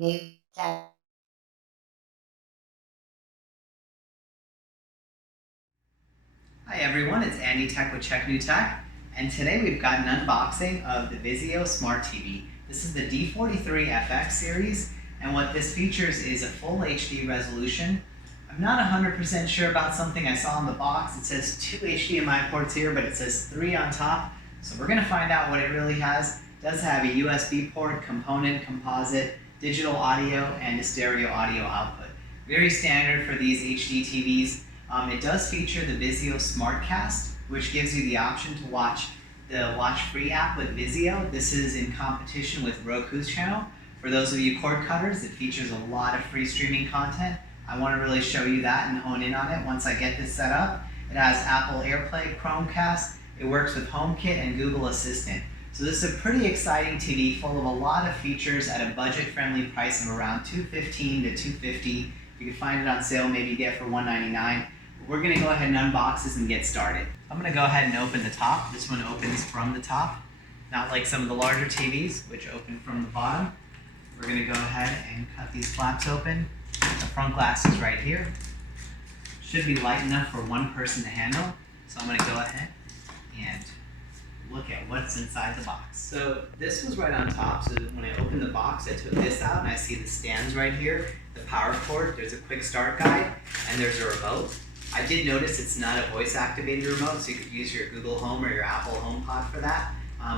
Hi everyone, it's Andy Tech with Check New Tech, and today we've got an unboxing of the Vizio Smart TV. This is the D43FX series, and what this features is a full HD resolution. I'm not 100% sure about something I saw in the box. It says 2 HDMI ports here, but it says 3 on top, so we're going to find out what it really has. It does have a USB port, component, composite, digital audio, and a stereo audio output. Very standard for these HD TVs. It does feature the Vizio SmartCast, which gives you the option to watch the Watch Free App with Vizio. This is in competition with Roku's channel. For those of you cord cutters, it features a lot of free streaming content. I want to really show you that and hone in on it once I get this set up. It has Apple AirPlay, Chromecast, it works with HomeKit and Google Assistant. So this is a pretty exciting TV full of a lot of features at a budget-friendly price of around $215 to $250. You can find it on sale, maybe get it for $199. We're going to go ahead and unbox this and get started. I'm going to go ahead and open the top. This one opens from the top, not like some of the larger TVs, which open from the bottom. We're going to go ahead and cut these flaps open. The front glass is right here. Should be light enough for one person to handle. So I'm going to go ahead and look at what's inside the box. So this was right on top. So when I opened the box, I took this out and I see the stands right here, the power cord, there's a quick start guide, and there's a remote. I did notice it's not a voice activated remote, so you could use your Google Home or your Apple HomePod for that.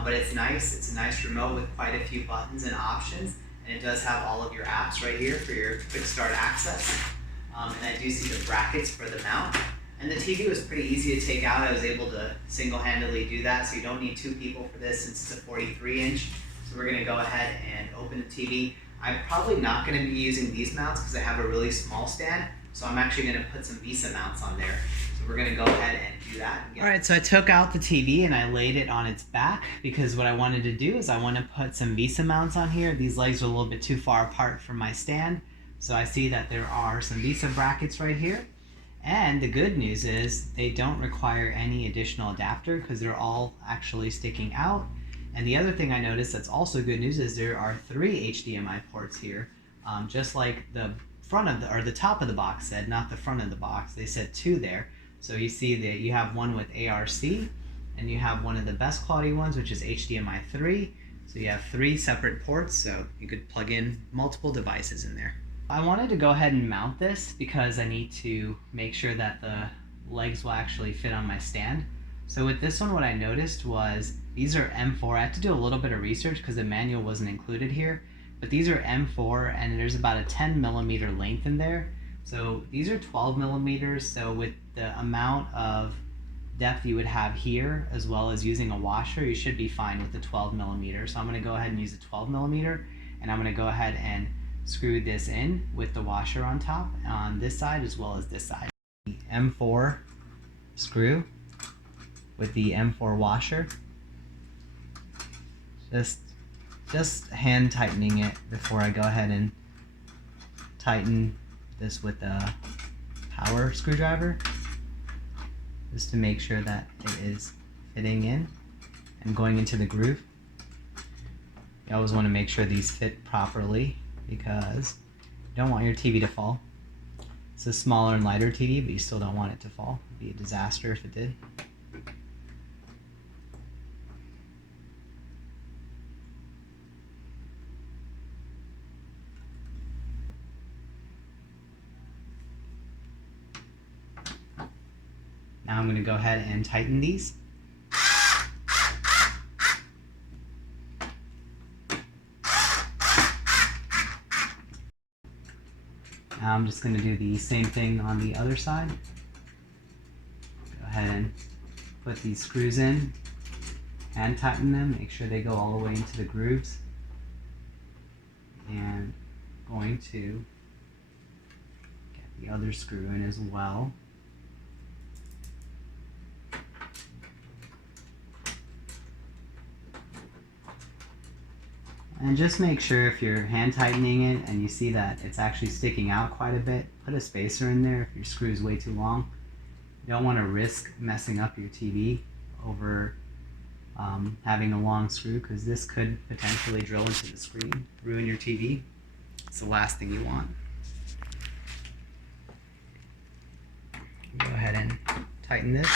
But it's nice. It's a nice remote with quite a few buttons and options. And it does have all of your apps right here for your quick start access. And I do see the brackets for the mount. And the TV was pretty easy to take out. I was able to single-handedly do that, so you don't need 2 people for this since it's a 43-inch. So we're going to go ahead and open the TV. I'm probably not going to be using these mounts because I have a really small stand. So I'm actually going to put some Vesa mounts on there. So we're going to go ahead and do that. Alright, so I took out the TV and I laid it on its back because what I wanted to do is I want to put some Vesa mounts on here. These legs are a little bit too far apart from my stand. So I see that there are some Vesa brackets right here. And the good news is they don't require any additional adapter because they're all actually sticking out. And the other thing I noticed that's also good news is there are 3 HDMI ports here, just like the front of the, or the top of the box said, not the front of the box. They said 2 there. So you see that you have one with ARC, and you have one of the best quality ones, which is HDMI 3. So you have 3 separate ports, so you could plug in multiple devices in there. I wanted to go ahead and mount this because I need to make sure that the legs will actually fit on my stand. So with this one, what I noticed was these are M4. I had to do a little bit of research because the manual wasn't included here. But these are M4 and there's about a 10 millimeter length in there. So these are 12 millimeters. So with the amount of depth you would have here, as well as using a washer, you should be fine with the 12 millimeter. So I'm going to go ahead and use a 12 millimeter, and I'm going to go ahead and screw this in with the washer on top on this side as well as this side. The M4 screw with the M4 washer. Just hand tightening it before I go ahead and tighten this with a power screwdriver, just to make sure that it is fitting in and going into the groove. You always want to make sure these fit properly because you don't want your TV to fall. It's a smaller and lighter TV, but you still don't want it to fall. It'd be a disaster if it did. Now I'm going to go ahead and tighten these. Now I'm just going to do the same thing on the other side. Go ahead and put these screws in and tighten them. Make sure they go all the way into the grooves. And going to get the other screw in as well. And just make sure if you're hand tightening it and you see that it's actually sticking out quite a bit, put a spacer in there if your screw is way too long. You don't want to risk messing up your TV over having a long screw, because this could potentially drill into the screen, ruin your TV. It's the last thing you want. Go ahead and tighten this.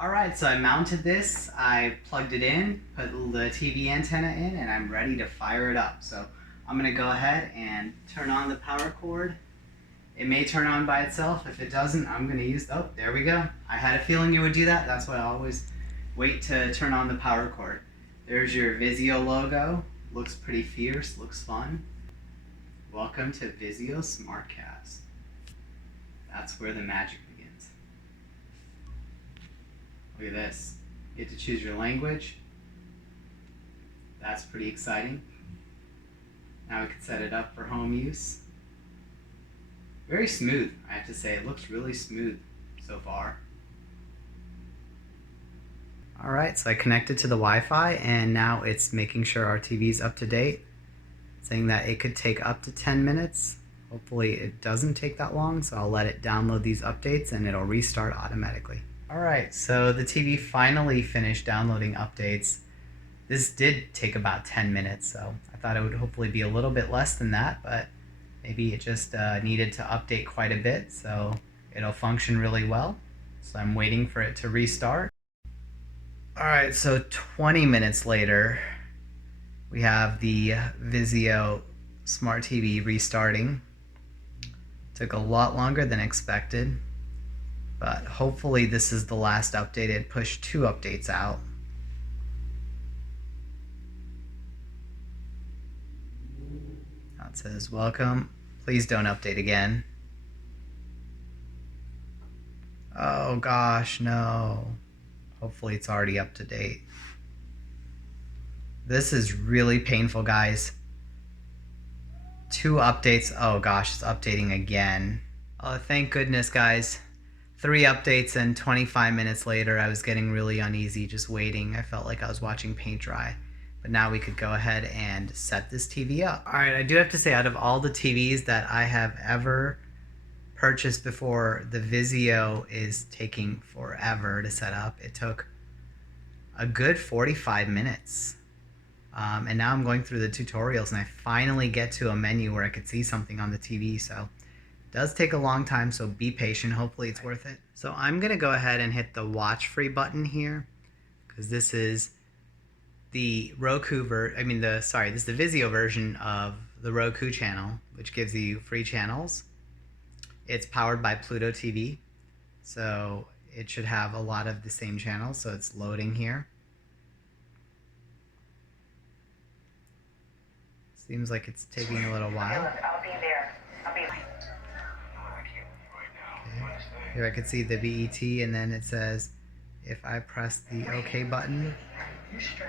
Alright, so I mounted this, I plugged it in, put the TV antenna in, and I'm ready to fire it up. So I'm going to go ahead and turn on the power cord. It may turn on by itself. If it doesn't, I'm going to use, oh, there we go. I had a feeling it would do that. That's why I always wait to turn on the power cord. There's your Vizio logo. Looks pretty fierce, looks fun. Welcome to Vizio SmartCast. That's where the magic begins. Look at this. You get to choose your language. That's pretty exciting. Now we can set it up for home use. Very smooth, I have to say. It looks really smooth so far. Alright, so I connected to the Wi-Fi and now it's making sure our TV's up to date. Saying that it could take up to 10 minutes. Hopefully it doesn't take that long, so I'll let it download these updates and it'll restart automatically. Alright, so the TV finally finished downloading updates. This did take about 10 minutes, so I thought it would hopefully be a little bit less than that, but maybe it just needed to update quite a bit, so it'll function really well. So I'm waiting for it to restart. Alright, so 20 minutes later, we have the Vizio Smart TV restarting. Took a lot longer than expected, but hopefully this is the last update. It pushed 2 updates out. Now it says, welcome. Please don't update again. Oh gosh, no. Hopefully it's already up to date. This is really painful, guys. 2 updates. Oh gosh, it's updating again. Oh, thank goodness, guys. 3 updates and 25 minutes later, I was getting really uneasy just waiting. I felt like I was watching paint dry. But now we could go ahead and set this TV up. Alright, I do have to say, out of all the TVs that I have ever purchased before, the Vizio is taking forever to set up. It took a good 45 minutes. And now I'm going through the tutorials and I finally get to a menu where I could see something on the TV. So it does take a long time, so be patient. Hopefully it's worth it. So I'm going to go ahead and hit the Watch Free button here, because this is the this is the Vizio version of the Roku channel, which gives you free channels. It's powered by Pluto TV, so it should have a lot of the same channels. So it's loading here. Seems like it's taking a little while. I'll be there. I'll be there. Okay. Here I can see the BET, and then it says if I press the OK button,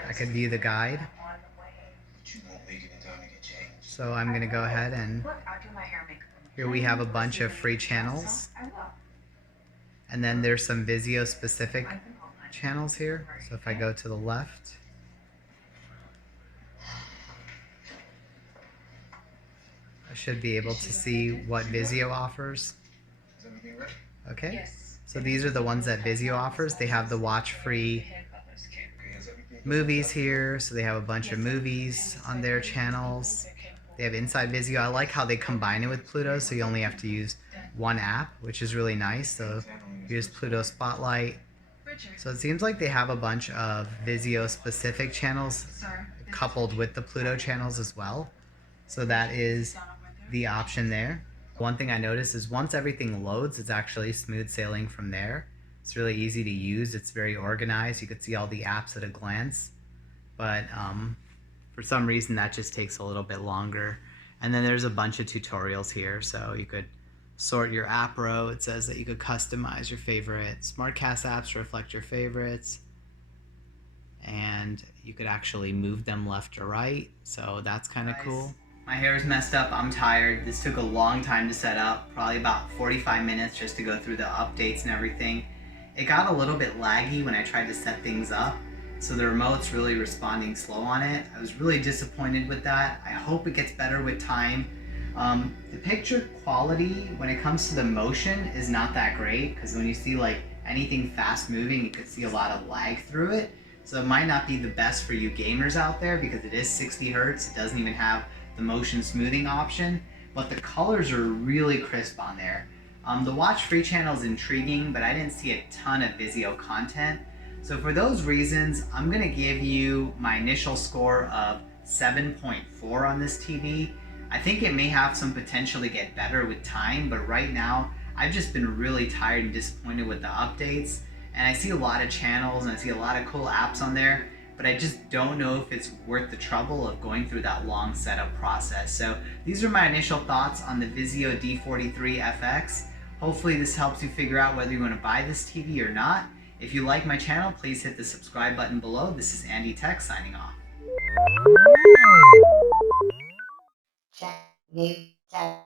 I can view the guide. So I'm going to go ahead and here we have a bunch of free channels. And then there's some Vizio specific channels here. So if I go to the left, I should be able to see what Vizio offers. Okay, so these are the ones that Vizio offers. They have the Watch Free movies here, so they have a bunch of movies on their channels. They have Inside Vizio. I like how they combine it with Pluto, so you only have to use one app, which is really nice. So here's Pluto Spotlight. So it seems like they have a bunch of Vizio specific channels coupled with the Pluto channels as well. So that is the option there. One thing I noticed is once everything loads, it's actually smooth sailing from there. It's really easy to use. It's very organized. You could see all the apps at a glance. But for some reason, that just takes a little bit longer. And then there's a bunch of tutorials here. So you could sort your app row. It says that you could customize your favorite SmartCast apps to reflect your favorites. And you could actually move them left or right. So that's kind of cool. My hair is messed up. I'm tired. This took a long time to set up, probably about 45 minutes just to go through the updates and everything. It got a little bit laggy when I tried to set things up, so the remote's really responding slow on it. I was really disappointed with that. I hope it gets better with time. The picture quality when it comes to the motion is not that great, because when you see like anything fast moving, you could see a lot of lag through it. So it might not be the best for you gamers out there, because it is 60 hertz. It doesn't even have the motion smoothing option, but the colors are really crisp on there. The Watch Free channel is intriguing, but I didn't see a ton of Vizio content. So for those reasons, I'm gonna give you my initial score of 7.4 on this TV. I think it may have some potential to get better with time, but right now, I've just been really tired and disappointed with the updates. And I see a lot of channels and I see a lot of cool apps on there, but I just don't know if it's worth the trouble of going through that long setup process. So these are my initial thoughts on the Vizio D43FX. Hopefully this helps you figure out whether you want to buy this TV or not. If you like my channel, please hit the subscribe button below. This is Andy Tech signing off. Check.